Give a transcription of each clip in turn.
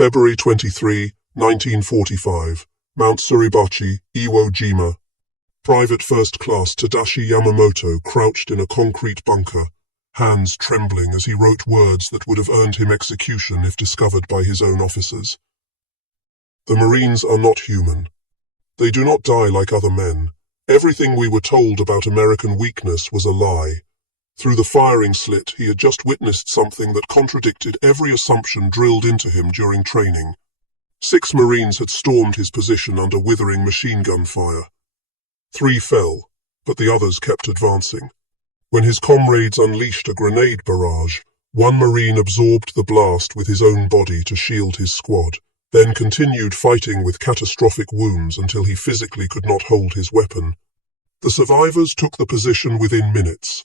February 23, 1945, Mount Suribachi, Iwo Jima. Private First Class Tadashi Yamamoto crouched in a concrete bunker, hands trembling as he wrote words that would have earned him execution if discovered by his own officers. The Marines are not human. They do not die like other men. Everything we were told about American weakness was a lie. Through the firing slit, he had just witnessed something that contradicted every assumption drilled into him during training. 6 Marines had stormed his position under withering machine gun fire. 3 fell, but the others kept advancing. When his comrades unleashed a grenade barrage, 1 Marine absorbed the blast with his own body to shield his squad, then continued fighting with catastrophic wounds until he physically could not hold his weapon. The survivors took the position within minutes.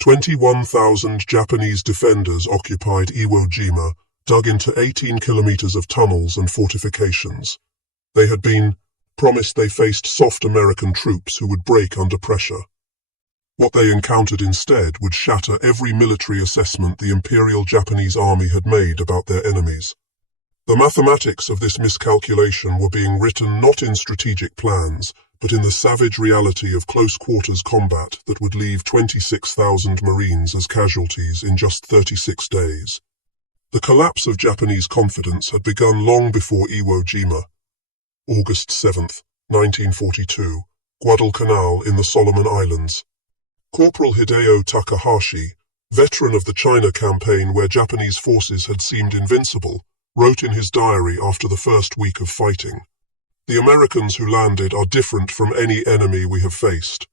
21,000 Japanese defenders occupied Iwo Jima, dug into 18 kilometers of tunnels and fortifications. They had been promised they faced soft American troops who would break under pressure. What they encountered instead would shatter every military assessment the Imperial Japanese Army had made about their enemies. The mathematics of this miscalculation were being written not in strategic plans, but in the savage reality of close-quarters combat that would leave 26,000 Marines as casualties in just 36 days. The collapse of Japanese confidence had begun long before Iwo Jima. August 7, 1942, Guadalcanal in the Solomon Islands. Corporal Hideo Takahashi, veteran of the China campaign where Japanese forces had seemed invincible, wrote in his diary after the first week of fighting, "The Americans who landed are different from any enemy we have faced.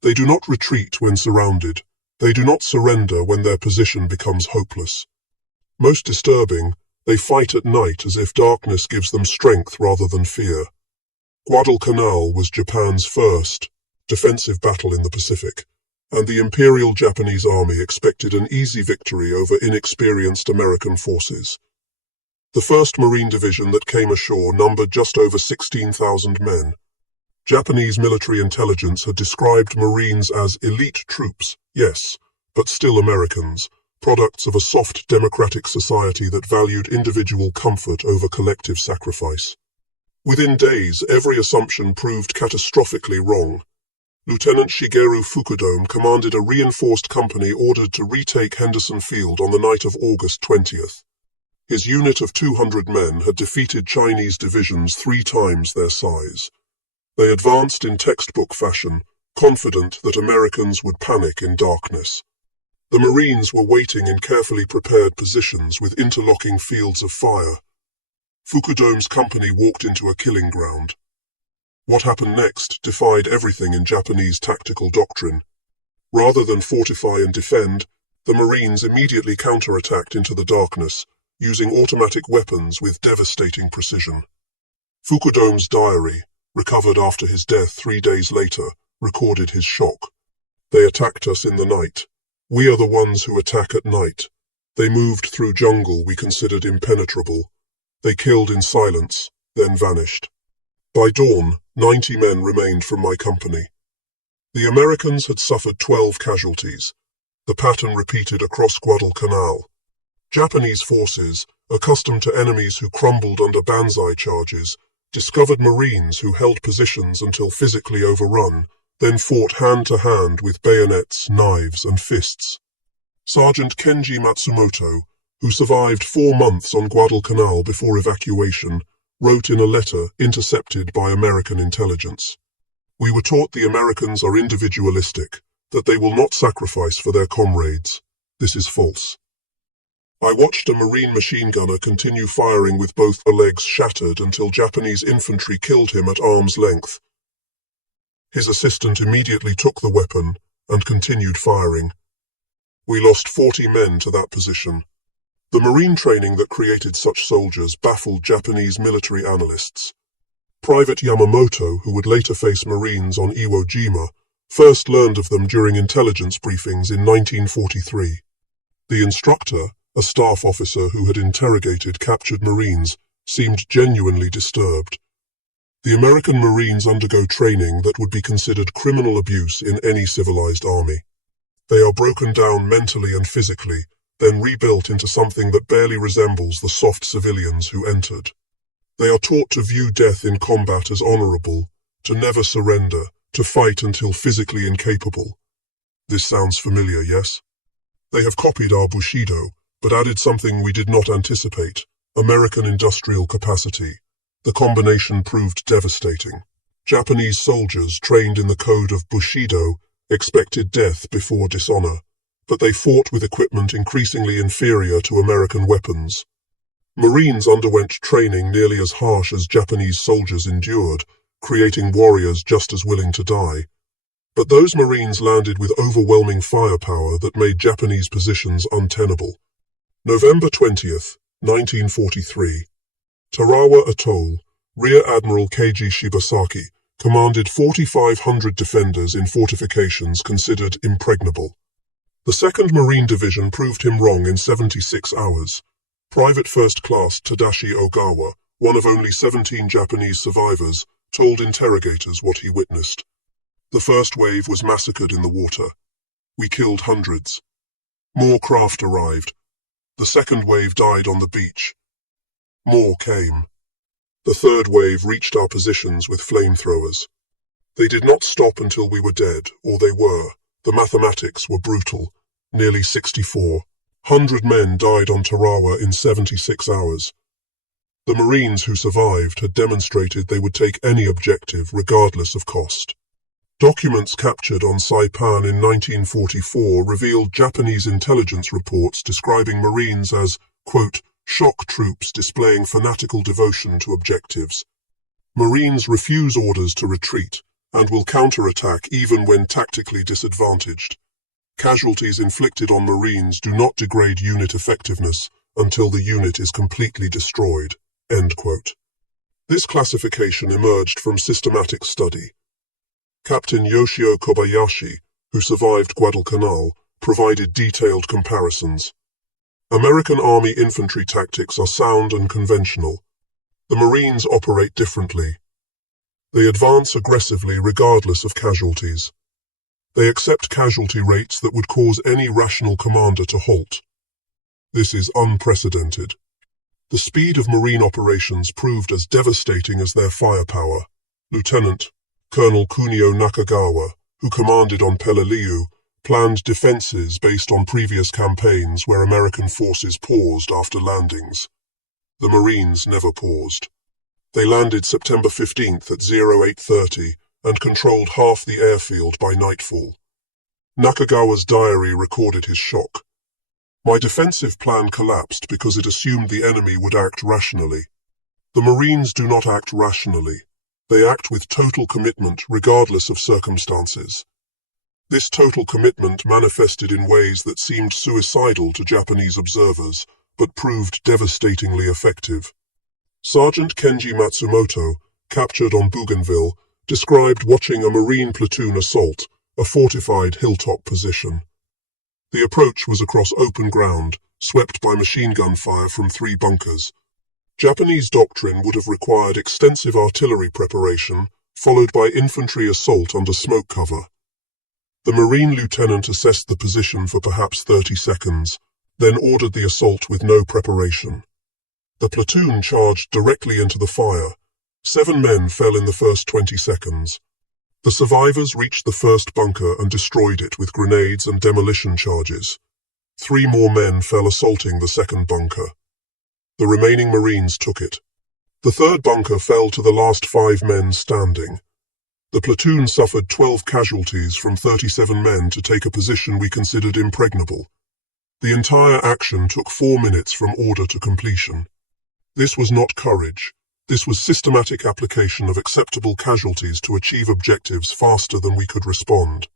They do not retreat when surrounded. They do not surrender when their position becomes hopeless. Most disturbing, they fight at night as if darkness gives them strength rather than fear." Guadalcanal was Japan's first defensive battle in the Pacific, and the Imperial Japanese Army expected an easy victory over inexperienced American forces. The 1st Marine Division that came ashore numbered just over 16,000 men. Japanese military intelligence had described Marines as elite troops, yes, but still Americans, products of a soft democratic society that valued individual comfort over collective sacrifice. Within days, every assumption proved catastrophically wrong. Lieutenant Shigeru Fukudome commanded a reinforced company ordered to retake Henderson Field on the night of August 20th. His unit of 200 men had defeated Chinese divisions 3 times their size. They advanced in textbook fashion, confident that Americans would panic in darkness. The Marines were waiting in carefully prepared positions with interlocking fields of fire. Fukudome's company walked into a killing ground. What happened next defied everything in Japanese tactical doctrine. Rather than fortify and defend, the Marines immediately counterattacked into the darkness, using automatic weapons with devastating precision. Fukudome's diary, recovered after his death 3 days later, recorded his shock. "They attacked us in the night. We are the ones who attack at night. They moved through jungle we considered impenetrable. They killed in silence, then vanished. By dawn, 90 men remained from my company." The Americans had suffered 12 casualties. The pattern repeated across Guadalcanal. Japanese forces, accustomed to enemies who crumbled under banzai charges, discovered Marines who held positions until physically overrun, then fought hand-to-hand with bayonets, knives, and fists. Sergeant Kenji Matsumoto, who survived 4 months on Guadalcanal before evacuation, wrote in a letter intercepted by American intelligence, "We were taught the Americans are individualistic, that they will not sacrifice for their comrades. This is false. I watched a Marine machine gunner continue firing with both legs shattered until Japanese infantry killed him at arm's length. His assistant immediately took the weapon and continued firing. We lost 40 men to that position." The Marine training that created such soldiers baffled Japanese military analysts. Private Yamamoto, who would later face Marines on Iwo Jima, first learned of them during intelligence briefings in 1943. The instructor, a staff officer who had interrogated captured Marines, seemed genuinely disturbed. The American Marines undergo training that would be considered criminal abuse in any civilized army. They are broken down mentally and physically, then rebuilt into something that barely resembles the soft civilians who entered. They are taught to view death in combat as honorable, to never surrender, to fight until physically incapable. This sounds familiar, yes? They have copied our Bushido, but added something we did not anticipate: American industrial capacity. The combination proved devastating. Japanese soldiers trained in the code of Bushido expected death before dishonor, but they fought with equipment increasingly inferior to American weapons. Marines underwent training nearly as harsh as Japanese soldiers endured, creating warriors just as willing to die. But those Marines landed with overwhelming firepower that made Japanese positions untenable. November 20th, 1943. Tarawa Atoll. Rear Admiral Keiji Shibasaki commanded 4,500 defenders in fortifications considered impregnable. The 2nd Marine Division proved him wrong in 76 hours. Private First Class Tadashi Ogawa, one of only 17 Japanese survivors, told interrogators what he witnessed. The first wave was massacred in the water. We killed hundreds. More craft arrived. The second wave died on the beach. More came. The third wave reached our positions with flamethrowers. They did not stop until we were dead, or they were. The mathematics were brutal. Nearly 6,400 men died on Tarawa in 76 hours. The Marines who survived had demonstrated they would take any objective regardless of cost. Documents captured on Saipan in 1944 revealed Japanese intelligence reports describing Marines as, quote, shock troops displaying fanatical devotion to objectives. Marines refuse orders to retreat and will counterattack even when tactically disadvantaged. Casualties inflicted on Marines do not degrade unit effectiveness until the unit is completely destroyed. End quote. This classification emerged from systematic study. Captain Yoshio Kobayashi, who survived Guadalcanal, provided detailed comparisons. American Army infantry tactics are sound and conventional. The Marines operate differently. They advance aggressively regardless of casualties. They accept casualty rates that would cause any rational commander to halt. This is unprecedented. The speed of Marine operations proved as devastating as their firepower. Lieutenant Colonel Kunio Nakagawa, who commanded on Peleliu, planned defenses based on previous campaigns where American forces paused after landings. The Marines never paused. They landed September 15th at 08:30 and controlled half the airfield by nightfall. Nakagawa's diary recorded his shock. My defensive plan collapsed because it assumed the enemy would act rationally. The Marines do not act rationally. They act with total commitment regardless of circumstances. This total commitment manifested in ways that seemed suicidal to Japanese observers, but proved devastatingly effective. Sergeant Kenji Matsumoto, captured on Bougainville, described watching a Marine platoon assault a fortified hilltop position. The approach was across open ground, swept by machine gun fire from 3 bunkers. Japanese doctrine would have required extensive artillery preparation, followed by infantry assault under smoke cover. The Marine lieutenant assessed the position for perhaps 30 seconds, then ordered the assault with no preparation. The platoon charged directly into the fire. 7 men fell in the first 20 seconds. The survivors reached the first bunker and destroyed it with grenades and demolition charges. 3 more men fell assaulting the second bunker. The remaining Marines took it. The third bunker fell to the last 5 men standing. The platoon suffered 12 casualties from 37 men to take a position we considered impregnable. The entire action took 4 minutes from order to completion. This was not courage. This was systematic application of acceptable casualties to achieve objectives faster than we could respond.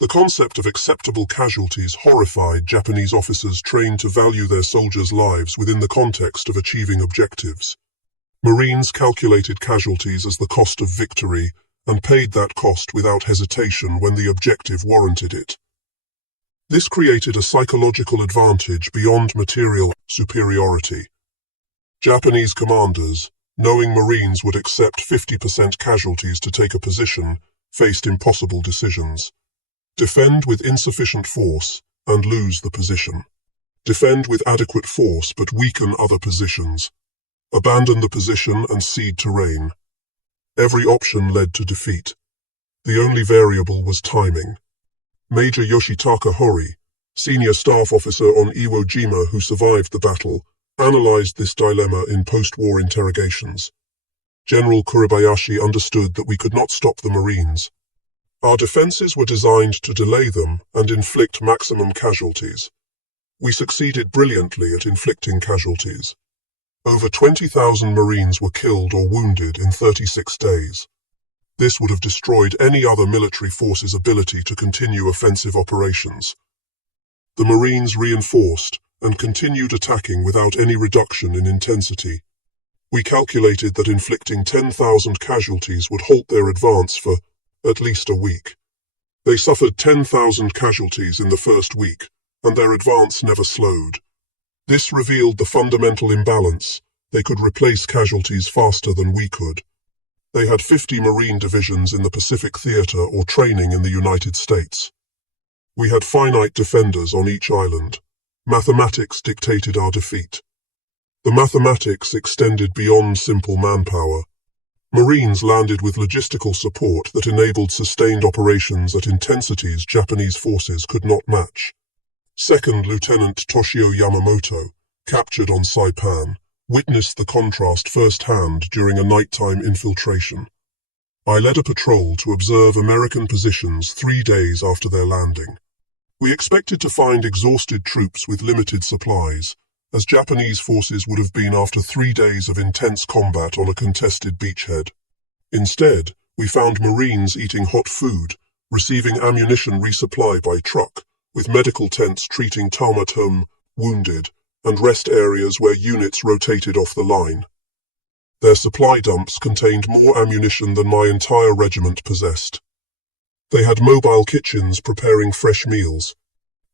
The concept of acceptable casualties horrified Japanese officers trained to value their soldiers' lives within the context of achieving objectives. Marines calculated casualties as the cost of victory and paid that cost without hesitation when the objective warranted it. This created a psychological advantage beyond material superiority. Japanese commanders, knowing Marines would accept 50% casualties to take a position, faced impossible decisions: defend with insufficient force and lose the position. defend with adequate force but weaken other positions, abandon the position and cede terrain. Every option led to defeat. The only variable was timing. Major Yoshitaka Hori, senior staff officer on Iwo Jima who survived the battle, analyzed this dilemma in post-war interrogations. General Kuribayashi understood that we could not stop the Marines. Our defenses were designed to delay them and inflict maximum casualties. We succeeded brilliantly at inflicting casualties. Over 20,000 Marines were killed or wounded in 36 days. This would have destroyed any other military force's ability to continue offensive operations. The Marines reinforced and continued attacking without any reduction in intensity. We calculated that inflicting 10,000 casualties would halt their advance for at least a week. They suffered 10,000 casualties in the first week, and their advance never slowed. This revealed the fundamental imbalance. They could replace casualties faster than we could. They had 50 Marine divisions in the Pacific Theater or training in the United States. We had finite defenders on each island. Mathematics dictated our defeat. The mathematics extended beyond simple manpower. Marines landed with logistical support that enabled sustained operations at intensities Japanese forces could not match. Second Lieutenant Toshio Yamamoto, captured on Saipan, witnessed the contrast firsthand during a nighttime infiltration. I led a patrol to observe American positions 3 days after their landing. We expected to find exhausted troops with limited supplies, as Japanese forces would have been after 3 days of intense combat on a contested beachhead. Instead, we found Marines eating hot food, receiving ammunition resupply by truck, with medical tents treating taumaturm, wounded, and rest areas where units rotated off the line. Their supply dumps contained more ammunition than my entire regiment possessed. They had mobile kitchens preparing fresh meals.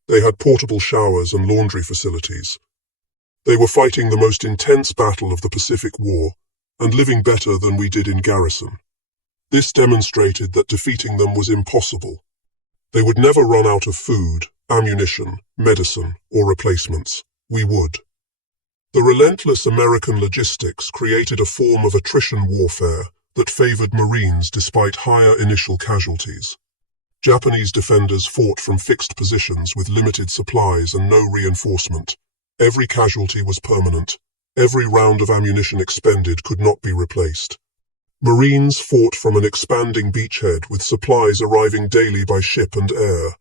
They had portable showers and laundry facilities. They were fighting the most intense battle of the Pacific War, and living better than we did in garrison. This demonstrated that defeating them was impossible. They would never run out of food, ammunition, medicine, or replacements. We would. The relentless American logistics created a form of attrition warfare that favored Marines despite higher initial casualties. Japanese defenders fought from fixed positions with limited supplies and no reinforcement. Every casualty was permanent. Every round of ammunition expended could not be replaced. Marines fought from an expanding beachhead with supplies arriving daily by ship and air.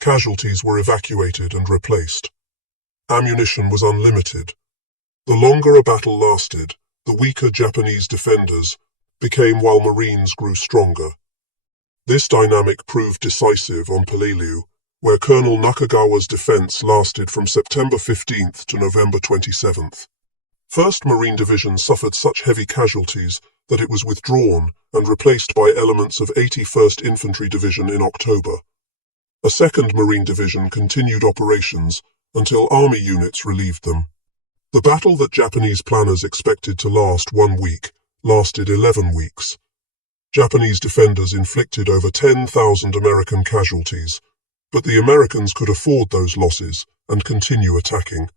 Casualties were evacuated and replaced. Ammunition was unlimited. The longer a battle lasted, the weaker Japanese defenders became while Marines grew stronger. This dynamic proved decisive on Peleliu, where Colonel Nakagawa's defense lasted from September 15th to November 27th. 1st Marine Division suffered such heavy casualties that it was withdrawn and replaced by elements of 81st Infantry Division in October. A 2nd Marine Division continued operations until Army units relieved them. The battle that Japanese planners expected to last 1 week lasted 11 weeks. Japanese defenders inflicted over 10,000 American casualties, but the Americans could afford those losses and continue attacking.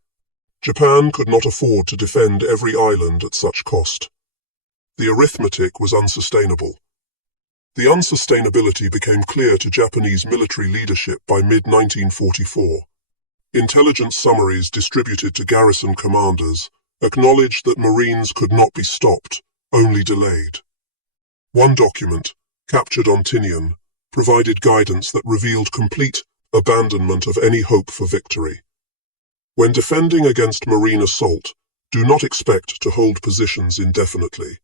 Japan could not afford to defend every island at such cost. The arithmetic was unsustainable. The unsustainability became clear to Japanese military leadership by mid-1944. Intelligence summaries distributed to garrison commanders acknowledged that Marines could not be stopped, only delayed. One document, captured on Tinian, provided guidance that revealed complete abandonment of any hope for victory. When defending against Marine assault, do not expect to hold positions indefinitely.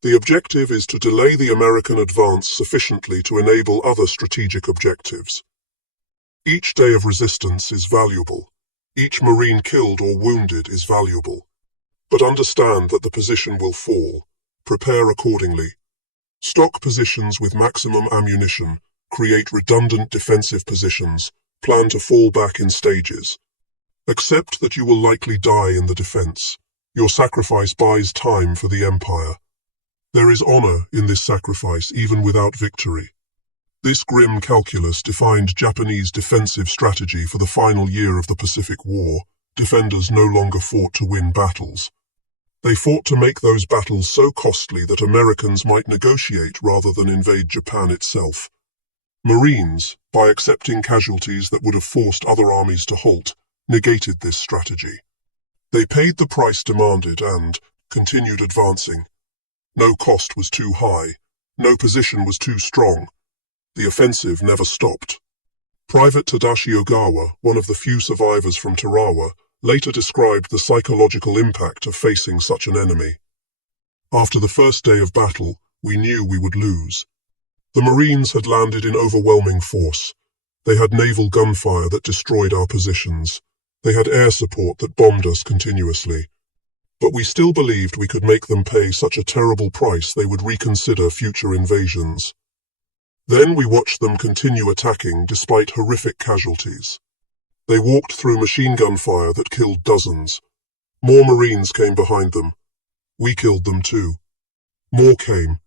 The objective is to delay the American advance sufficiently to enable other strategic objectives. Each day of resistance is valuable. Each Marine killed or wounded is valuable. But understand that the position will fall. Prepare accordingly. Stock positions with maximum ammunition, create redundant defensive positions, plan to fall back in stages. Accept that you will likely die in the defense. Your sacrifice buys time for the Empire. There is honor in this sacrifice even without victory. This grim calculus defined Japanese defensive strategy for the final year of the Pacific War, defenders no longer fought to win battles. They fought to make those battles so costly that Americans might negotiate rather than invade Japan itself. Marines, by accepting casualties that would have forced other armies to halt, negated this strategy. They paid the price demanded and continued advancing. No cost was too high, no position was too strong. The offensive never stopped. Private Tadashi Ogawa, one of the few survivors from Tarawa, later described the psychological impact of facing such an enemy. After the first day of battle, we knew we would lose. The Marines had landed in overwhelming force. They had naval gunfire that destroyed our positions. They had air support that bombed us continuously. But we still believed we could make them pay such a terrible price they would reconsider future invasions. Then we watched them continue attacking despite horrific casualties. They walked through machine gun fire that killed dozens. More Marines came behind them. We killed them too. More came.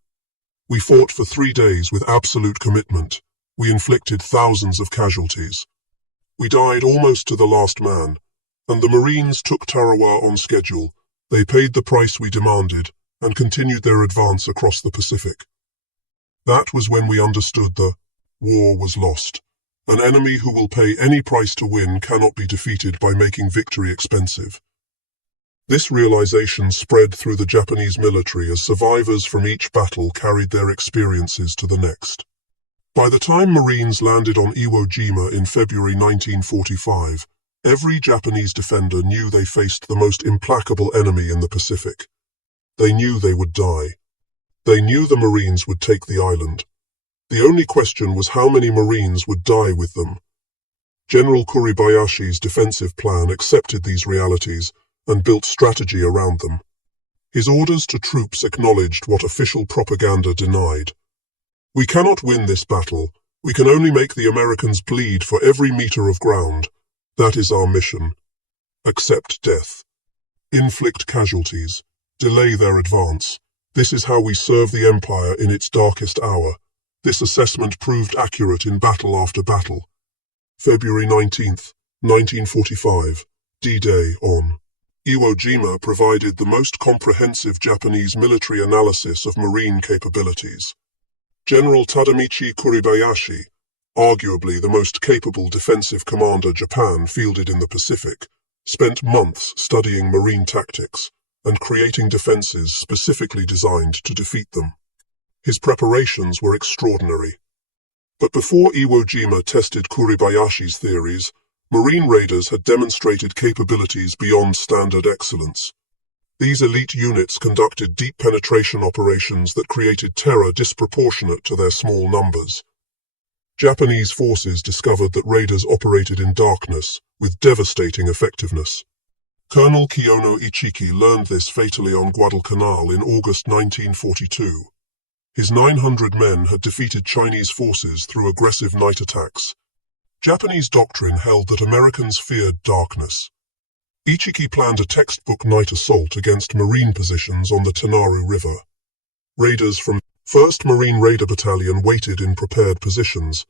We fought for 3 days with absolute commitment. We inflicted thousands of casualties. We died almost to the last man, and the Marines took Tarawa on schedule. They paid the price we demanded and continued their advance across the Pacific. That was when we understood the war was lost. An enemy who will pay any price to win cannot be defeated by making victory expensive. This realization spread through the Japanese military as survivors from each battle carried their experiences to the next. By the time Marines landed on Iwo Jima in February 1945, every Japanese defender knew they faced the most implacable enemy in the Pacific. They knew they would die. They knew the Marines would take the island. The only question was how many Marines would die with them. General Kuribayashi's defensive plan accepted these realities and built strategy around them. His orders to troops acknowledged what official propaganda denied. We cannot win this battle. We can only make the Americans bleed for every meter of ground. That is our mission. Accept death. Inflict casualties. Delay their advance. This is how we serve the Empire in its darkest hour. This assessment proved accurate in battle after battle. February 19th, 1945, D-Day on. Iwo Jima provided the most comprehensive Japanese military analysis of marine capabilities. General Tadamichi Kuribayashi, arguably the most capable defensive commander Japan fielded in the Pacific, spent months studying marine tactics and creating defenses specifically designed to defeat them. His preparations were extraordinary. But before Iwo Jima tested Kuribayashi's theories, Marine raiders had demonstrated capabilities beyond standard excellence. These elite units conducted deep penetration operations that created terror disproportionate to their small numbers. Japanese forces discovered that raiders operated in darkness with devastating effectiveness. Colonel Kiyono Ichiki learned this fatally on Guadalcanal in August 1942. His 900 men had defeated Chinese forces through aggressive night attacks. Japanese doctrine held that Americans feared darkness. Ichiki planned a textbook night assault against Marine positions on the Tanaru River. Raiders from 1st Marine Raider Battalion waited in prepared positions.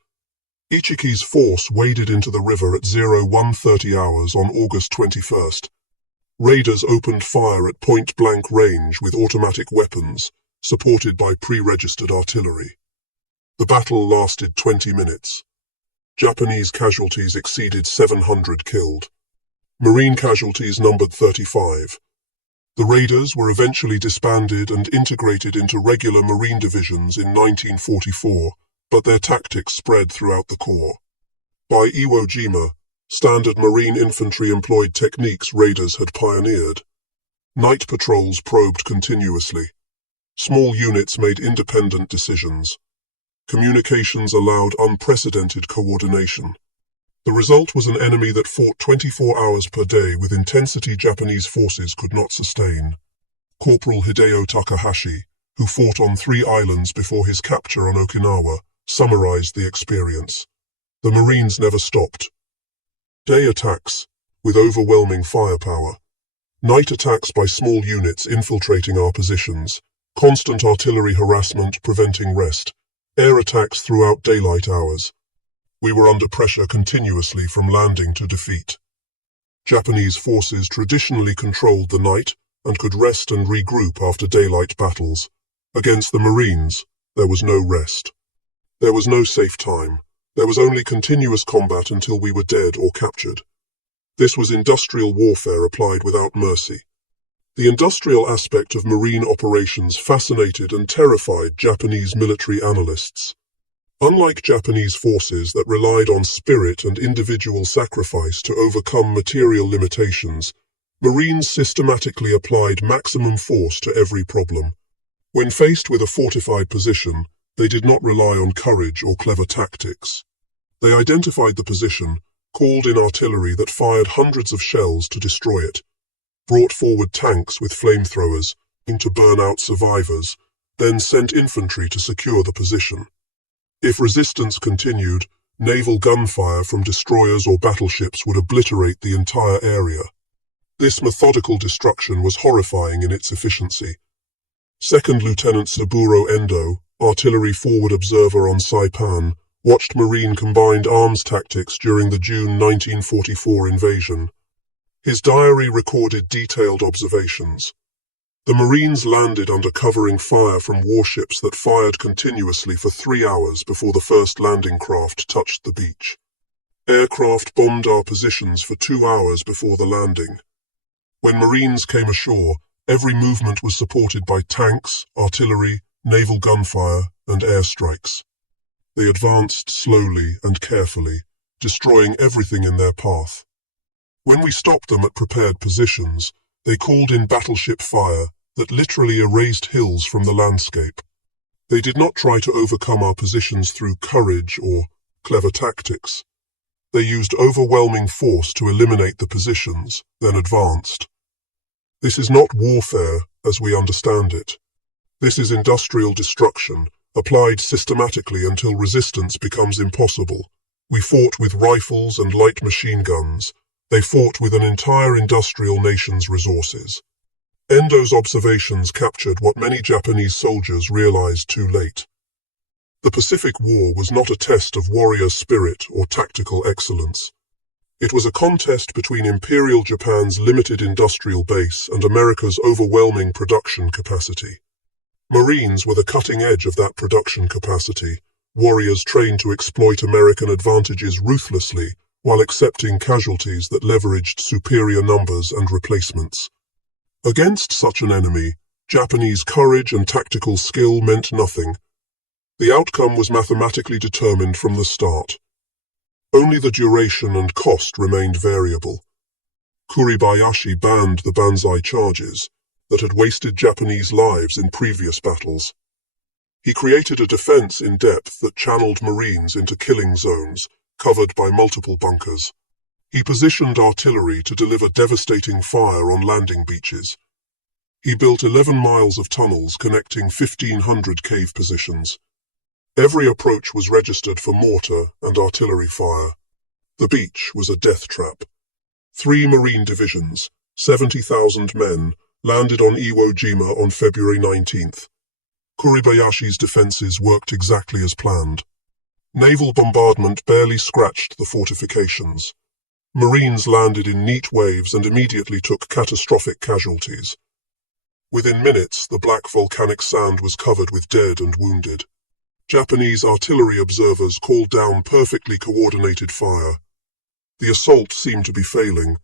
Ichiki's force waded into the river at 01:30 hours on August 21st. Raiders opened fire at point-blank range with automatic weapons, supported by pre-registered artillery. The battle lasted 20 minutes. Japanese casualties exceeded 700 killed. Marine casualties numbered 35. The raiders were eventually disbanded and integrated into regular Marine divisions in 1944, but their tactics spread throughout the Corps. By Iwo Jima, standard Marine infantry employed techniques raiders had pioneered. Night patrols probed continuously. Small units made independent decisions. Communications allowed unprecedented coordination. The result was an enemy that fought 24 hours per day with intensity Japanese forces could not sustain. Corporal Hideo Takahashi, who fought on 3 islands before his capture on Okinawa, summarized the experience. The Marines never stopped. Day attacks, with overwhelming firepower. Night attacks by small units infiltrating our positions. Constant artillery harassment preventing rest. Air attacks throughout daylight hours. We were under pressure continuously from landing to defeat. Japanese forces traditionally controlled the night and could rest and regroup after daylight battles. Against the Marines, there was no rest. There was no safe time. There was only continuous combat until we were dead or captured. This was industrial warfare applied without mercy. The industrial aspect of Marine operations fascinated and terrified Japanese military analysts. Unlike Japanese forces that relied on spirit and individual sacrifice to overcome material limitations, Marines systematically applied maximum force to every problem. When faced with a fortified position, they did not rely on courage or clever tactics. They identified the position, called in artillery that fired hundreds of shells to destroy it, brought forward tanks with flamethrowers to burn out survivors, then sent infantry to secure the position. If resistance continued, naval gunfire from destroyers or battleships would obliterate the entire area. This methodical destruction was horrifying in its efficiency. Second Lieutenant Saburo Endo, artillery forward observer on Saipan, watched Marine combined arms tactics during the June 1944 invasion. His diary recorded detailed observations. The Marines landed under covering fire from warships that fired continuously for 3 hours before the first landing craft touched the beach. Aircraft bombed our positions for 2 hours before the landing. When Marines came ashore, every movement was supported by tanks, artillery, naval gunfire, and airstrikes. They advanced slowly and carefully, destroying everything in their path. When we stopped them at prepared positions, they called in battleship fire that literally erased hills from the landscape. They did not try to overcome our positions through courage or clever tactics. They used overwhelming force to eliminate the positions, then advanced. This is not warfare as we understand it. This is industrial destruction, applied systematically until resistance becomes impossible. We fought with rifles and light machine guns. They fought with an entire industrial nation's resources. Endo's observations captured what many Japanese soldiers realized too late. The Pacific War was not a test of warrior spirit or tactical excellence. It was a contest between Imperial Japan's limited industrial base and America's overwhelming production capacity. Marines were the cutting edge of that production capacity, warriors trained to exploit American advantages ruthlessly while accepting casualties that leveraged superior numbers and replacements. Against such an enemy, Japanese courage and tactical skill meant nothing. The outcome was mathematically determined from the start. Only the duration and cost remained variable. Kuribayashi banned the banzai charges that had wasted Japanese lives in previous battles. He created a defense in depth that channeled Marines into killing zones, covered by multiple bunkers. He positioned artillery to deliver devastating fire on landing beaches. He built 11 miles of tunnels connecting 1,500 cave positions. Every approach was registered for mortar and artillery fire. The beach was a death trap. 3 Marine divisions, 70,000 men, landed on Iwo Jima on February 19th. Kuribayashi's defenses worked exactly as planned. Naval bombardment barely scratched the fortifications. Marines landed in neat waves and immediately took catastrophic casualties. Within minutes, the black volcanic sand was covered with dead and wounded. Japanese artillery observers called down perfectly coordinated fire. The assault seemed to be failing.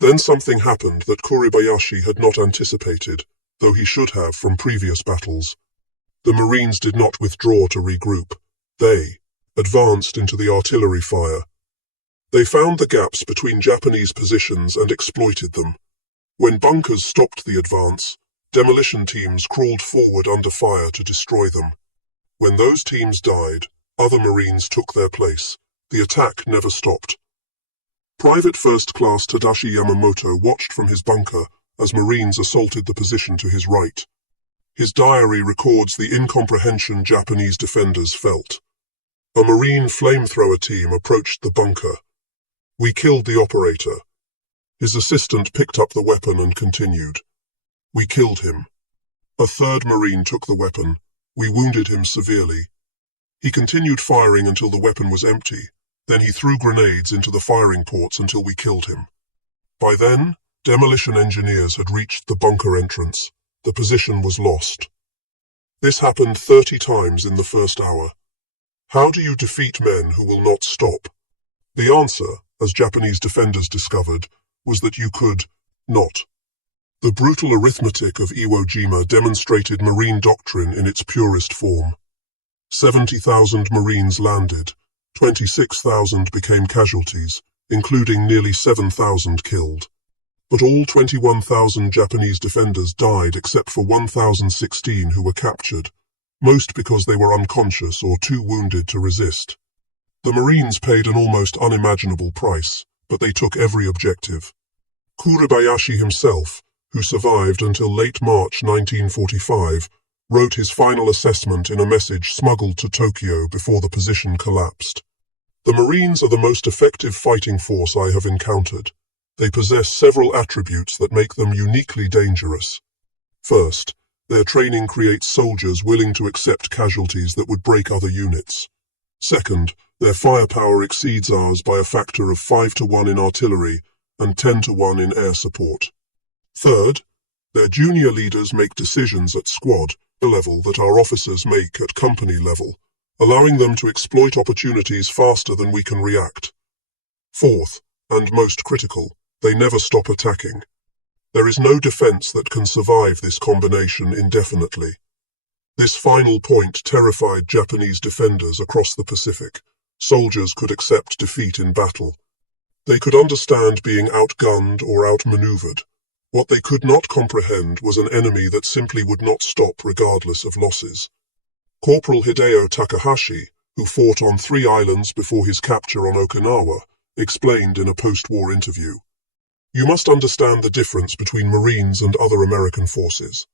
Then something happened that Kuribayashi had not anticipated, though he should have from previous battles. The Marines did not withdraw to regroup. They advanced into the artillery fire. They found the gaps between Japanese positions and exploited them. When bunkers stopped the advance, demolition teams crawled forward under fire to destroy them. When those teams died, other Marines took their place. The attack never stopped. Private First Class Tadashi Yamamoto watched from his bunker as Marines assaulted the position to his right. His diary records the incomprehension Japanese defenders felt. A Marine flamethrower team approached the bunker. We killed the operator. His assistant picked up the weapon and continued. We killed him. A third Marine took the weapon. We wounded him severely. He continued firing until the weapon was empty. Then he threw grenades into the firing ports until we killed him. By then, demolition engineers had reached the bunker entrance. The position was lost. This happened 30 times in the first hour. How do you defeat men who will not stop? The answer, as Japanese defenders discovered, was that you could not. The brutal arithmetic of Iwo Jima demonstrated Marine doctrine in its purest form. 70,000 Marines landed, 26,000 became casualties, including nearly 7,000 killed. But all 21,000 Japanese defenders died except for 1,016 who were captured, most because they were unconscious or too wounded to resist. The Marines paid an almost unimaginable price, but they took every objective. Kuribayashi himself, who survived until late March 1945, wrote his final assessment in a message smuggled to Tokyo before the position collapsed. The Marines are the most effective fighting force I have encountered. They possess several attributes that make them uniquely dangerous. First, their training creates soldiers willing to accept casualties that would break other units. Second, their firepower exceeds ours by a factor of 5-to-1 in artillery and 10-to-1 in air support. Third, their junior leaders make decisions at squad level that our officers make at company level, allowing them to exploit opportunities faster than we can react. Fourth, and most critical, they never stop attacking. There is no defense that can survive this combination indefinitely. This final point terrified Japanese defenders across the Pacific. Soldiers could accept defeat in battle. They could understand being outgunned or outmaneuvered. What they could not comprehend was an enemy that simply would not stop regardless of losses. Corporal Hideo Takahashi, who fought on 3 islands before his capture on Okinawa, explained in a post-war interview, "You must understand the difference between Marines and other American forces.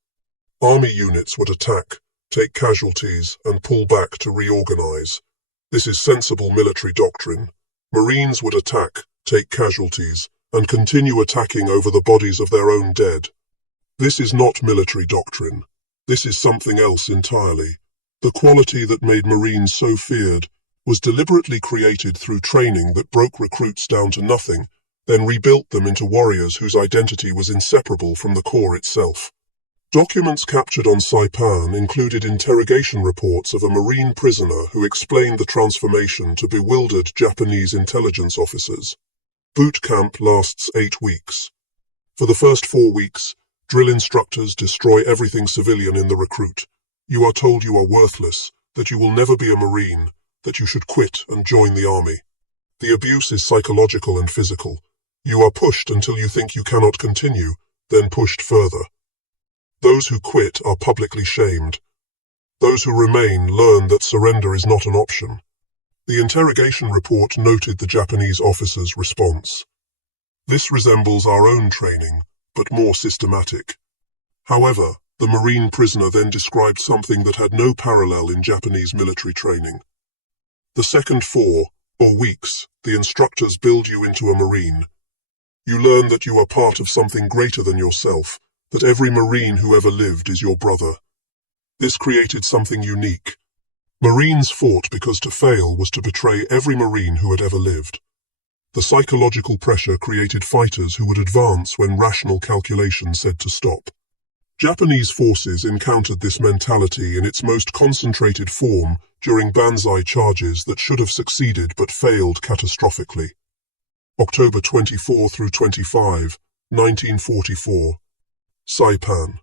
Army units would attack, take casualties, and pull back to reorganize. This is sensible military doctrine. Marines would attack, take casualties, and continue attacking over the bodies of their own dead. This is not military doctrine. This is something else entirely. The quality that made Marines so feared was deliberately created through training that broke recruits down to nothing, then rebuilt them into warriors whose identity was inseparable from the Corps itself." Documents captured on Saipan included interrogation reports of a Marine prisoner who explained the transformation to bewildered Japanese intelligence officers. Boot camp lasts 8 weeks. For the first 4 weeks, drill instructors destroy everything civilian in the recruit. You are told you are worthless, that you will never be a Marine, that you should quit and join the army. The abuse is psychological and physical. You are pushed until you think you cannot continue, then pushed further. Those who quit are publicly shamed. Those who remain learn that surrender is not an option. The interrogation report noted the Japanese officer's response. This resembles our own training, but more systematic. However, the Marine prisoner then described something that had no parallel in Japanese military training. The second 4 weeks, the instructors build you into a Marine. You learn that you are part of something greater than yourself, that every Marine who ever lived is your brother. This created something unique. Marines fought because to fail was to betray every Marine who had ever lived. The psychological pressure created fighters who would advance when rational calculation said to stop. Japanese forces encountered this mentality in its most concentrated form during Banzai charges that should have succeeded but failed catastrophically. October 24 through 25, 1944. Saipan.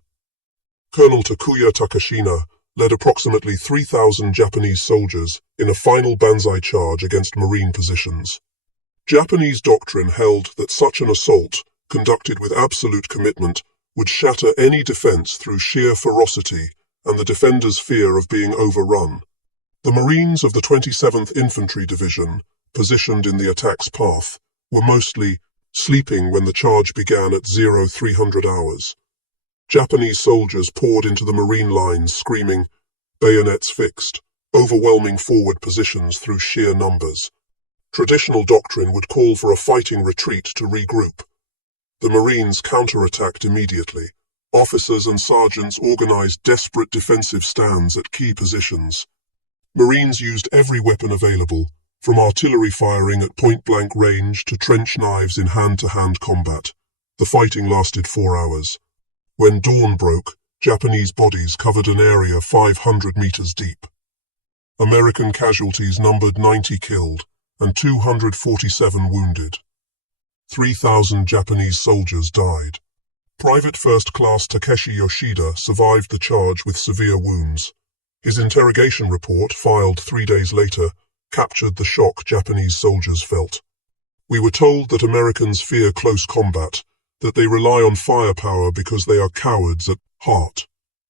Colonel Takuya Takashina led approximately 3,000 Japanese soldiers in a final Banzai charge against Marine positions. Japanese doctrine held that such an assault, conducted with absolute commitment, would shatter any defense through sheer ferocity and the defenders' fear of being overrun. The Marines of the 27th Infantry Division, positioned in the attack's path, were mostly sleeping when the charge began at 0300 hours. Japanese soldiers poured into the Marine lines screaming, "Bayonets fixed," overwhelming forward positions through sheer numbers. Traditional doctrine would call for a fighting retreat to regroup. The Marines counterattacked immediately. Officers and sergeants organized desperate defensive stands at key positions. Marines used every weapon available, from artillery firing at point-blank range to trench knives in hand-to-hand combat. The fighting lasted 4 hours. When dawn broke, Japanese bodies covered an area 500 meters deep. American casualties numbered 90 killed and 247 wounded. 3,000 Japanese soldiers died. Private First Class Takeshi Yoshida survived the charge with severe wounds. His interrogation report, filed 3 days later, captured the shock Japanese soldiers felt. We were told that Americans fear close combat, that they rely on firepower because they are cowards at heart.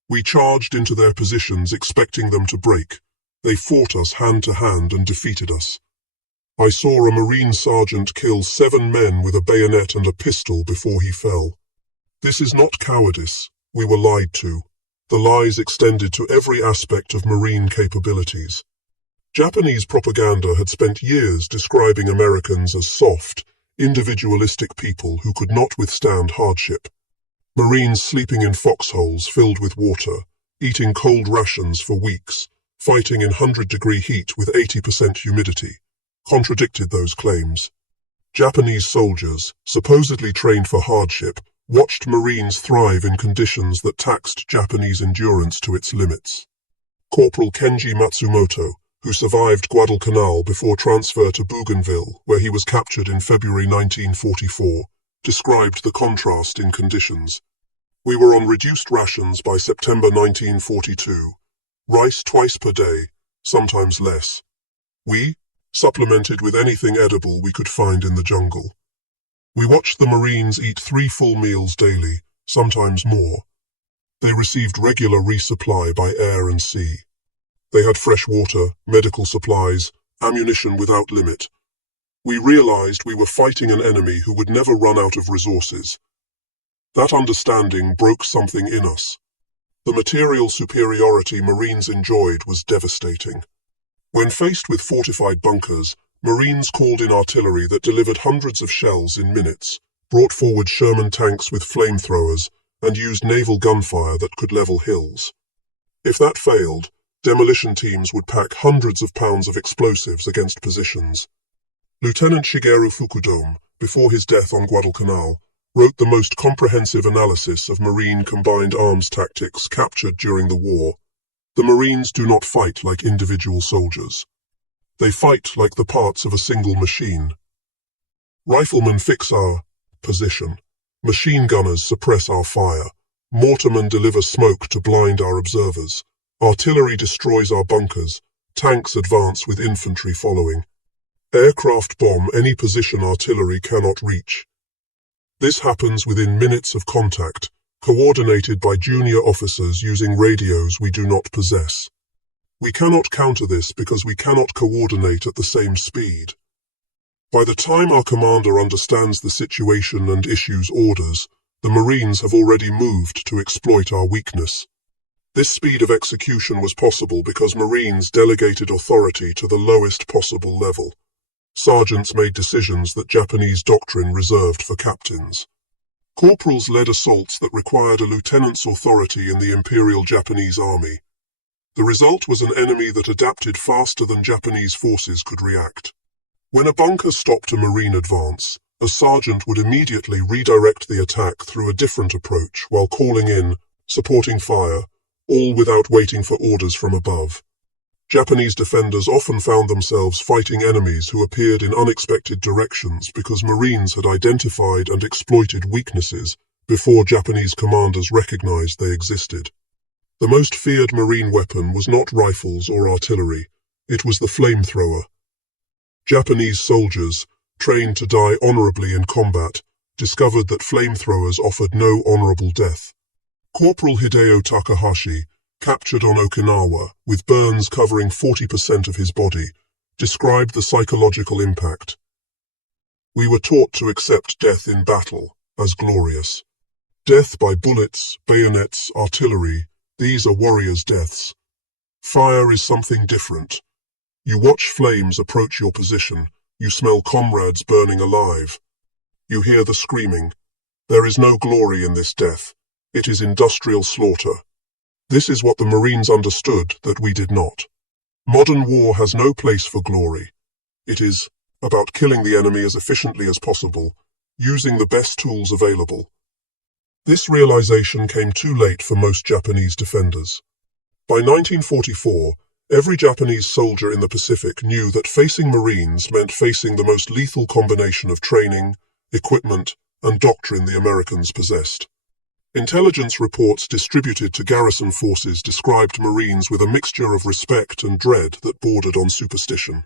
We charged into their positions expecting them to break. They fought us hand to hand and defeated us. I saw a Marine sergeant kill 7 men with a bayonet and a pistol before he fell. This is not cowardice. We were lied to. The lies extended to every aspect of Marine capabilities. Japanese propaganda had spent years describing Americans as soft, individualistic people who could not withstand hardship. Marines sleeping in foxholes filled with water, eating cold rations for weeks, fighting in 100-degree heat with 80% humidity, contradicted those claims. Japanese soldiers, supposedly trained for hardship, watched Marines thrive in conditions that taxed Japanese endurance to its limits. Corporal Kenji Matsumoto, who survived Guadalcanal before transfer to Bougainville, where he was captured in February 1944, described the contrast in conditions. We were on reduced rations by September 1942, rice twice per day, sometimes less. We supplemented with anything edible we could find in the jungle. We watched the Marines eat 3 full meals daily, sometimes more. They received regular resupply by air and sea. They had fresh water, medical supplies, ammunition without limit. We realized we were fighting an enemy who would never run out of resources. That understanding broke something in us. The material superiority Marines enjoyed was devastating. When faced with fortified bunkers, Marines called in artillery that delivered hundreds of shells in minutes, brought forward Sherman tanks with flamethrowers, and used naval gunfire that could level hills. If that failed, demolition teams would pack hundreds of pounds of explosives against positions. Lieutenant Shigeru Fukudome, before his death on Guadalcanal, wrote the most comprehensive analysis of Marine combined arms tactics captured during the war. The Marines do not fight like individual soldiers. They fight like the parts of a single machine. Riflemen fix our position. Machine gunners suppress our fire. Mortarmen deliver smoke to blind our observers. Artillery destroys our bunkers. Tanks advance with infantry following. Aircraft bomb any position artillery cannot reach. This happens within minutes of contact, coordinated by junior officers using radios we do not possess. We cannot counter this because we cannot coordinate at the same speed. By the time our commander understands the situation and issues orders, the Marines have already moved to exploit our weakness. This speed of execution was possible because Marines delegated authority to the lowest possible level. Sergeants made decisions that Japanese doctrine reserved for captains. Corporals led assaults that required a lieutenant's authority in the Imperial Japanese Army. The result was an enemy that adapted faster than Japanese forces could react. When a bunker stopped a Marine advance, a sergeant would immediately redirect the attack through a different approach while calling in, supporting fire, all without waiting for orders from above. Japanese defenders often found themselves fighting enemies who appeared in unexpected directions because Marines had identified and exploited weaknesses before Japanese commanders recognized they existed. The most feared Marine weapon was not rifles or artillery, it was the flamethrower. Japanese soldiers, trained to die honorably in combat, discovered that flamethrowers offered no honorable death. Corporal Hideo Takahashi, captured on Okinawa, with burns covering 40% of his body, described the psychological impact. We were taught to accept death in battle as glorious. Death by bullets, bayonets, artillery, these are warriors' deaths. Fire is something different. You watch flames approach your position, you smell comrades burning alive. You hear the screaming. There is no glory in this death. It is industrial slaughter. This is what the Marines understood that we did not. Modern war has no place for glory. It is about killing the enemy as efficiently as possible, using the best tools available. This realization came too late for most Japanese defenders. By 1944, every Japanese soldier in the Pacific knew that facing Marines meant facing the most lethal combination of training, equipment, and doctrine the Americans possessed. Intelligence reports distributed to garrison forces described Marines with a mixture of respect and dread that bordered on superstition.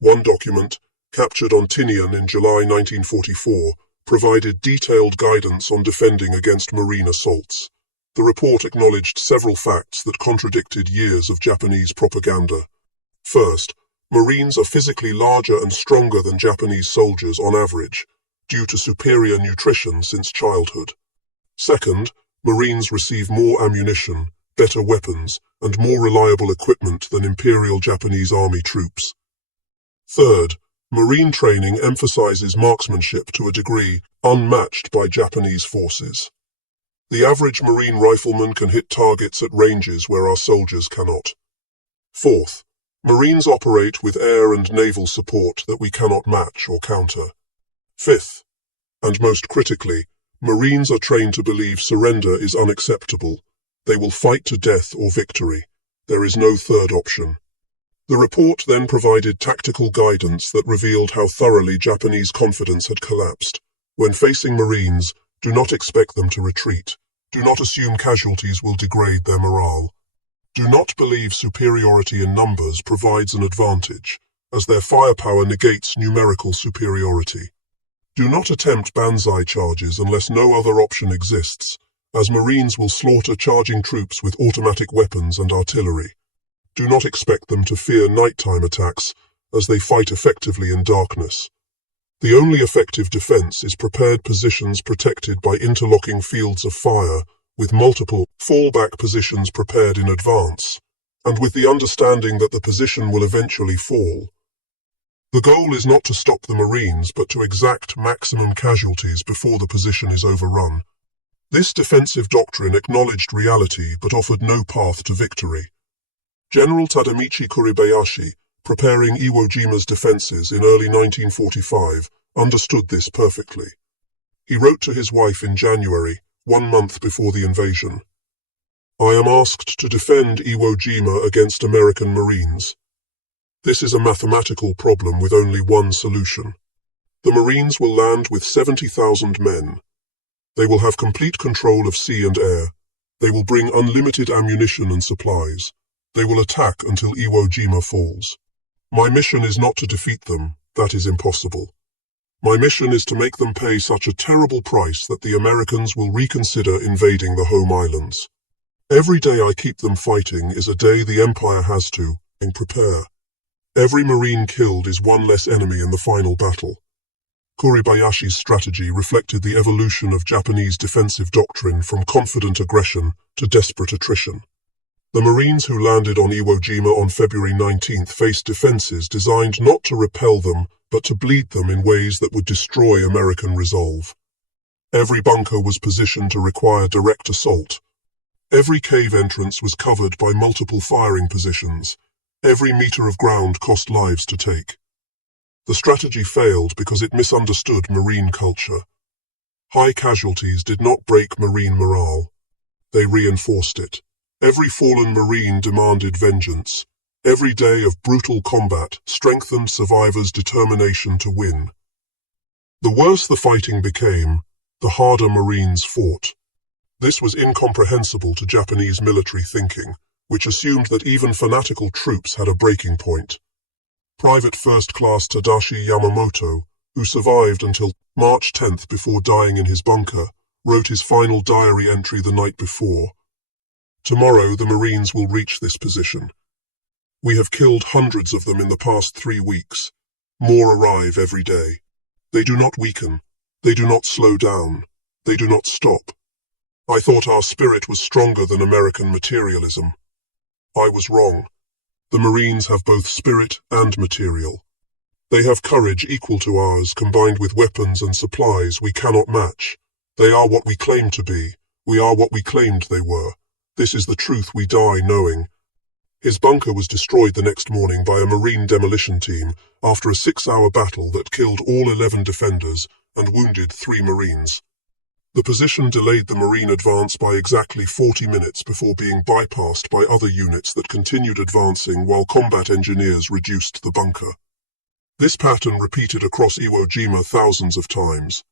One document, captured on Tinian in July 1944, provided detailed guidance on defending against Marine assaults. The report acknowledged several facts that contradicted years of Japanese propaganda. First, Marines are physically larger and stronger than Japanese soldiers on average, due to superior nutrition since childhood. Second, Marines receive more ammunition, better weapons, and more reliable equipment than Imperial Japanese Army troops. Third, Marine training emphasizes marksmanship to a degree unmatched by Japanese forces. The average Marine rifleman can hit targets at ranges where our soldiers cannot. Fourth, Marines operate with air and naval support that we cannot match or counter. Fifth, and most critically, Marines are trained to believe surrender is unacceptable. They will fight to death or victory. There is no third option. The report then provided tactical guidance that revealed how thoroughly Japanese confidence had collapsed. When facing Marines, do not expect them to retreat. Do not assume casualties will degrade their morale. Do not believe superiority in numbers provides an advantage, as their firepower negates numerical superiority. Do not attempt banzai charges unless no other option exists, as Marines will slaughter charging troops with automatic weapons and artillery. Do not expect them to fear nighttime attacks, as they fight effectively in darkness. The only effective defense is prepared positions protected by interlocking fields of fire, with multiple fallback positions prepared in advance, and with the understanding that the position will eventually fall. The goal is not to stop the Marines, but to exact maximum casualties before the position is overrun. This defensive doctrine acknowledged reality but offered no path to victory. General Tadamichi Kuribayashi, preparing Iwo Jima's defenses in early 1945, understood this perfectly. He wrote to his wife in January, 1 month before the invasion. "I am asked to defend Iwo Jima against American Marines. This is a mathematical problem with only one solution. The Marines will land with 70,000 men. They will have complete control of sea and air. They will bring unlimited ammunition and supplies. They will attack until Iwo Jima falls. My mission is not to defeat them, that is impossible. My mission is to make them pay such a terrible price that the Americans will reconsider invading the home islands. Every day I keep them fighting is a day the Empire has to prepare. Every Marine killed is one less enemy in the final battle." Kuribayashi's strategy reflected the evolution of Japanese defensive doctrine from confident aggression to desperate attrition. The Marines who landed on Iwo Jima on February 19th faced defenses designed not to repel them, but to bleed them in ways that would destroy American resolve. Every bunker was positioned to require direct assault. Every cave entrance was covered by multiple firing positions. Every meter of ground cost lives to take. The strategy failed because it misunderstood Marine culture. High casualties did not break Marine morale. They reinforced it. Every fallen Marine demanded vengeance. Every day of brutal combat strengthened survivors' determination to win. The worse the fighting became, the harder Marines fought. This was incomprehensible to Japanese military thinking, which assumed that even fanatical troops had a breaking point. Private First Class Tadashi Yamamoto, who survived until March 10th before dying in his bunker, wrote his final diary entry the night before. "Tomorrow the Marines will reach this position. We have killed hundreds of them in the past 3 weeks. More arrive every day. They do not weaken. They do not slow down. They do not stop. I thought our spirit was stronger than American materialism. I was wrong. The Marines have both spirit and material. They have courage equal to ours, combined with weapons and supplies we cannot match. They are what we claim to be. We are what we claimed they were. This is the truth we die knowing." His bunker was destroyed the next morning by a Marine demolition team after a 6-hour battle that killed all 11 defenders and wounded 3 Marines. The position delayed the Marine advance by exactly 40 minutes before being bypassed by other units that continued advancing while combat engineers reduced the bunker. This pattern repeated across Iwo Jima thousands of times.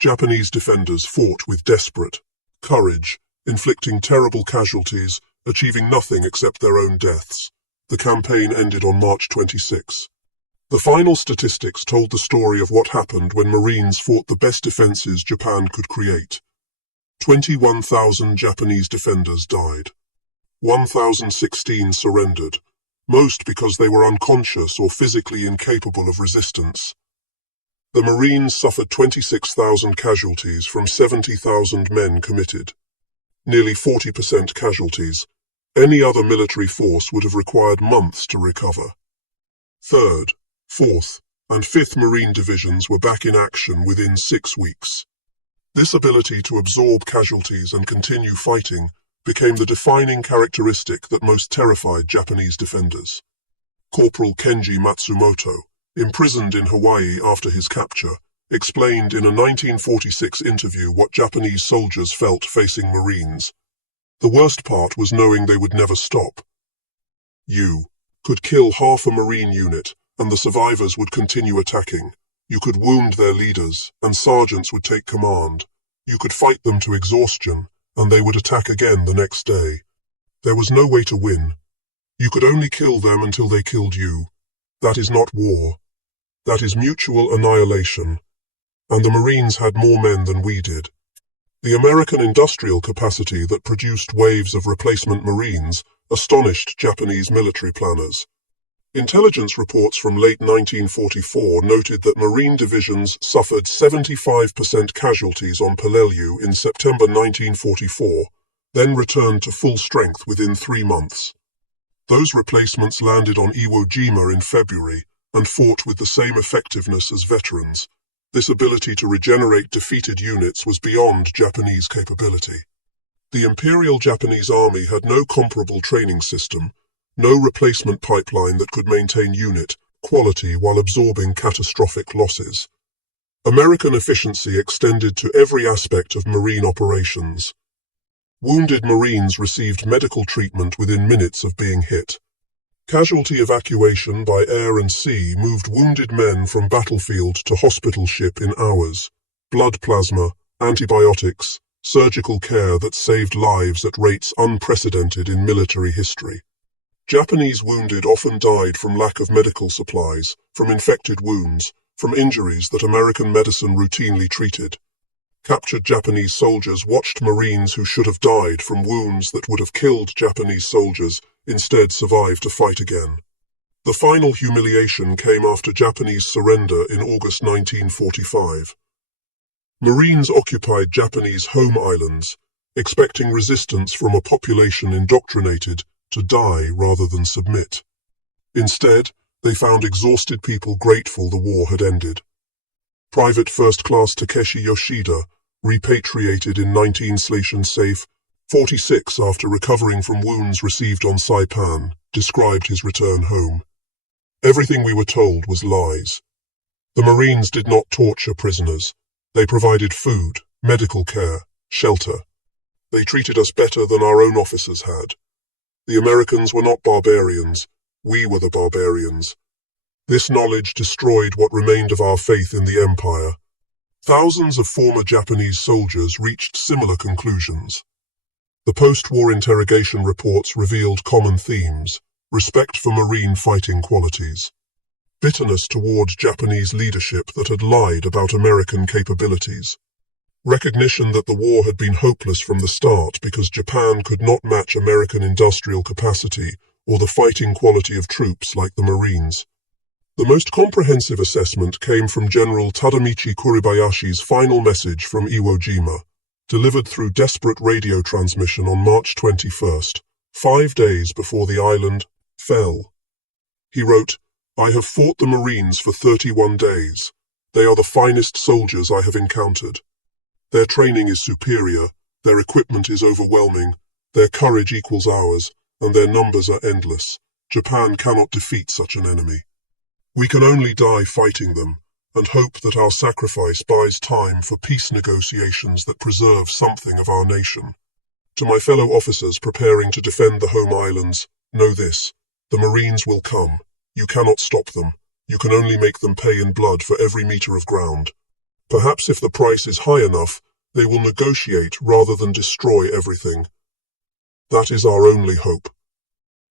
Japanese defenders fought with desperate courage, inflicting terrible casualties, achieving nothing except their own deaths. The campaign ended on March 26. The final statistics told the story of what happened when Marines fought the best defenses Japan could create. 21,000 Japanese defenders died. 1,016 surrendered, most because they were unconscious or physically incapable of resistance. The Marines suffered 26,000 casualties from 70,000 men committed. Nearly 40% casualties. Any other military force would have required months to recover. 3rd, 4th, and 5th Marine Divisions were back in action within 6 weeks. This ability to absorb casualties and continue fighting became the defining characteristic that most terrified Japanese defenders. Corporal Kenji Matsumoto, imprisoned in Hawaii after his capture, explained in a 1946 interview what Japanese soldiers felt facing Marines. The worst part was knowing they would never stop. You could kill half a Marine unit, and the survivors would continue attacking. You could wound their leaders, and sergeants would take command. You could fight them to exhaustion, and they would attack again the next day. There was no way to win. You could only kill them until they killed you. That is not war. That is mutual annihilation. And the Marines had more men than we did. The American industrial capacity that produced waves of replacement Marines astonished Japanese military planners. Intelligence reports from late 1944 noted that Marine divisions suffered 75% casualties on Peleliu in September 1944, then returned to full strength within 3 months. Those replacements landed on Iwo Jima in February and fought with the same effectiveness as veterans. This ability to regenerate defeated units was beyond Japanese capability. The Imperial Japanese Army had no comparable training system, no replacement pipeline that could maintain unit quality while absorbing catastrophic losses. American efficiency extended to every aspect of Marine operations. Wounded Marines received medical treatment within minutes of being hit. Casualty evacuation by air and sea moved wounded men from battlefield to hospital ship in hours. Blood plasma, antibiotics, surgical care that saved lives at rates unprecedented in military history. Japanese wounded often died from lack of medical supplies, from infected wounds, from injuries that American medicine routinely treated. Captured Japanese soldiers watched Marines who should have died from wounds that would have killed Japanese soldiers instead survive to fight again. The final humiliation came after Japanese surrender in August 1945. Marines occupied Japanese home islands, expecting resistance from a population indoctrinated to die rather than submit. Instead, they found exhausted people grateful the war had ended. Private First Class Takeshi Yoshida, repatriated in 1946 after recovering from wounds received on Saipan, described his return home. Everything we were told was lies. The Marines did not torture prisoners. They provided food, medical care, shelter. They treated us better than our own officers had. The Americans were not barbarians. We were the barbarians. This knowledge destroyed what remained of our faith in the empire. Thousands of former Japanese soldiers reached similar conclusions. The post-war interrogation reports revealed common themes: respect for Marine fighting qualities, bitterness toward Japanese leadership that had lied about American capabilities, recognition that the war had been hopeless from the start because Japan could not match American industrial capacity or the fighting quality of troops like the Marines. The most comprehensive assessment came from General Tadamichi Kuribayashi's final message from Iwo Jima, delivered through desperate radio transmission on March 21st, 5 days before the island fell. He wrote, "I have fought the Marines for 31 days. They are the finest soldiers I have encountered. Their training is superior, their equipment is overwhelming, their courage equals ours, and their numbers are endless. Japan cannot defeat such an enemy. We can only die fighting them, and hope that our sacrifice buys time for peace negotiations that preserve something of our nation. To my fellow officers preparing to defend the home islands, know this: the Marines will come. You cannot stop them. You can only make them pay in blood for every meter of ground. Perhaps if the price is high enough, they will negotiate rather than destroy everything. That is our only hope.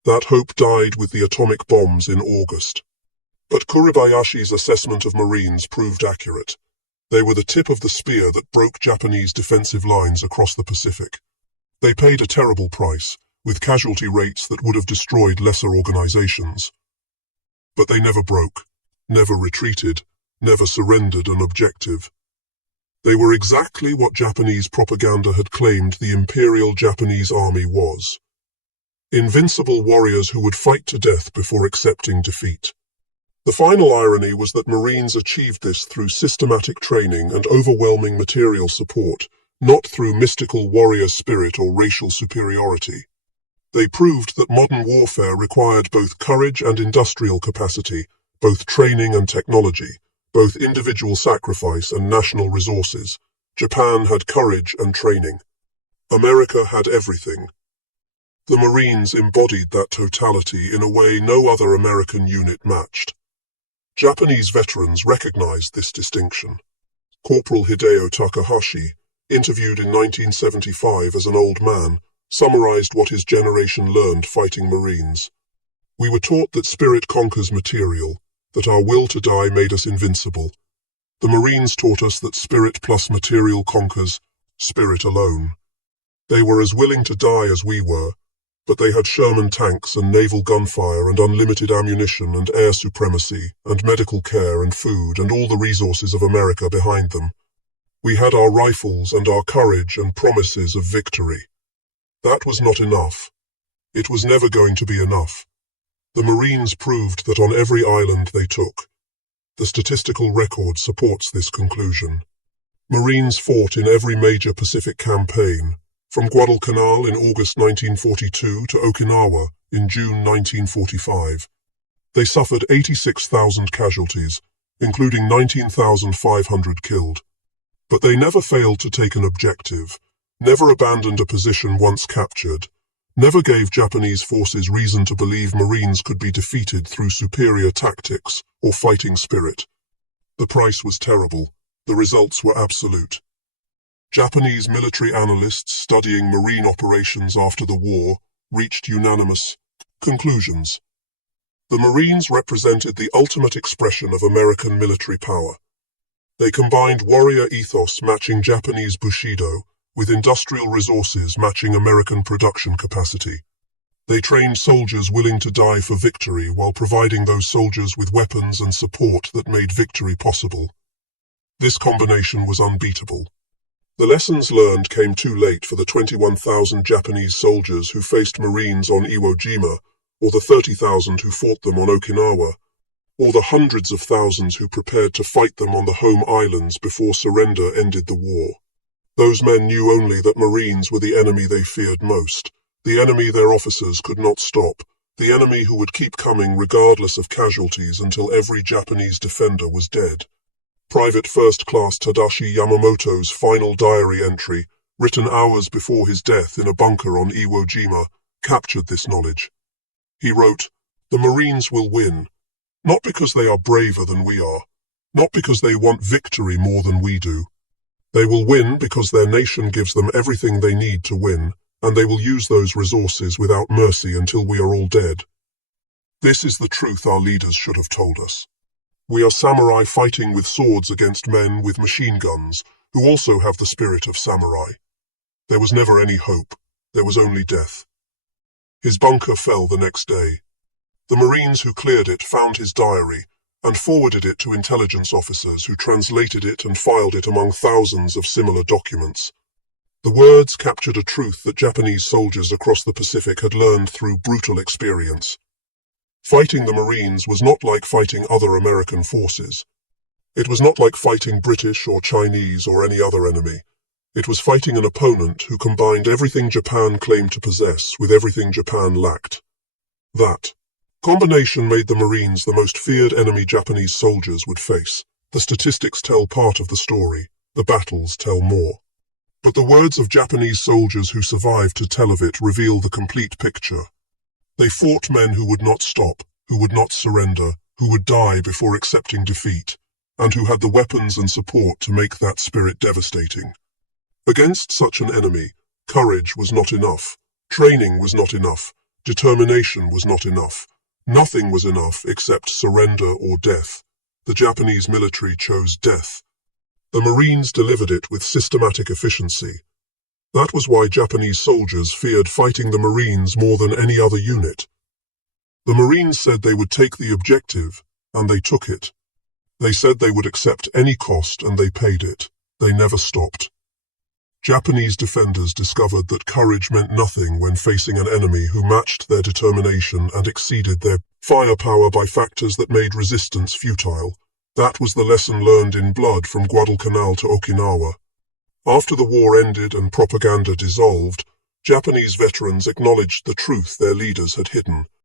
That hope died with the atomic bombs in August. But Kuribayashi's assessment of Marines proved accurate. They were the tip of the spear that broke Japanese defensive lines across the Pacific. They paid a terrible price, with casualty rates that would have destroyed lesser organizations. But they never broke, never retreated, never surrendered an objective. They were exactly what Japanese propaganda had claimed the Imperial Japanese Army was. Invincible warriors who would fight to death before accepting defeat. The final irony was that Marines achieved this through systematic training and overwhelming material support, not through mystical warrior spirit or racial superiority. They proved that modern warfare required both courage and industrial capacity, both training and technology, both individual sacrifice and national resources. Japan had courage and training. America had everything. The Marines embodied that totality in a way no other American unit matched. Japanese veterans recognized this distinction. Corporal Hideo Takahashi, interviewed in 1975 as an old man, summarized what his generation learned fighting Marines. We were taught that spirit conquers material, that our will to die made us invincible. The Marines taught us that spirit plus material conquers spirit alone. They were as willing to die as we were, but they had Sherman tanks and naval gunfire and unlimited ammunition and air supremacy and medical care and food and all the resources of America behind them. We had our rifles and our courage and promises of victory. That was not enough. It was never going to be enough. The Marines proved that on every island they took. The statistical record supports this conclusion. Marines fought in every major Pacific campaign, from Guadalcanal in August 1942 to Okinawa in June 1945. They suffered 86,000 casualties, including 19,500 killed. But they never failed to take an objective, never abandoned a position once captured, never gave Japanese forces reason to believe Marines could be defeated through superior tactics or fighting spirit. The price was terrible. The results were absolute. Japanese military analysts studying Marine operations after the war reached unanimous conclusions. The Marines represented the ultimate expression of American military power. They combined warrior ethos matching Japanese Bushido with industrial resources matching American production capacity. They trained soldiers willing to die for victory while providing those soldiers with weapons and support that made victory possible. This combination was unbeatable. The lessons learned came too late for the 21,000 Japanese soldiers who faced Marines on Iwo Jima, or the 30,000 who fought them on Okinawa, or the hundreds of thousands who prepared to fight them on the home islands before surrender ended the war. Those men knew only that Marines were the enemy they feared most, the enemy their officers could not stop, the enemy who would keep coming regardless of casualties until every Japanese defender was dead. Private First Class Tadashi Yamamoto's final diary entry, written hours before his death in a bunker on Iwo Jima, captured this knowledge. He wrote, "The Marines will win, not because they are braver than we are, not because they want victory more than we do. They will win because their nation gives them everything they need to win, and they will use those resources without mercy until we are all dead." This is the truth our leaders should have told us. We are samurai fighting with swords against men with machine guns, who also have the spirit of samurai. There was never any hope. There was only death. His bunker fell the next day. The Marines who cleared it found his diary and forwarded it to intelligence officers who translated it and filed it among thousands of similar documents. The words captured a truth that Japanese soldiers across the Pacific had learned through brutal experience. Fighting the Marines was not like fighting other American forces. It was not like fighting British or Chinese or any other enemy. It was fighting an opponent who combined everything Japan claimed to possess with everything Japan lacked. That combination made the Marines the most feared enemy Japanese soldiers would face. The statistics tell part of the story, the battles tell more. But the words of Japanese soldiers who survived to tell of it reveal the complete picture. They fought men who would not stop, who would not surrender, who would die before accepting defeat, and who had the weapons and support to make that spirit devastating. Against such an enemy, courage was not enough, training was not enough, determination was not enough. Nothing was enough except surrender or death. The Japanese military chose death. The Marines delivered it with systematic efficiency. That was why Japanese soldiers feared fighting the Marines more than any other unit. The Marines said they would take the objective, and they took it. They said they would accept any cost, and they paid it. They never stopped. Japanese defenders discovered that courage meant nothing when facing an enemy who matched their determination and exceeded their firepower by factors that made resistance futile. That was the lesson learned in blood from Guadalcanal to Okinawa. After the war ended and propaganda dissolved, Japanese veterans acknowledged the truth their leaders had hidden.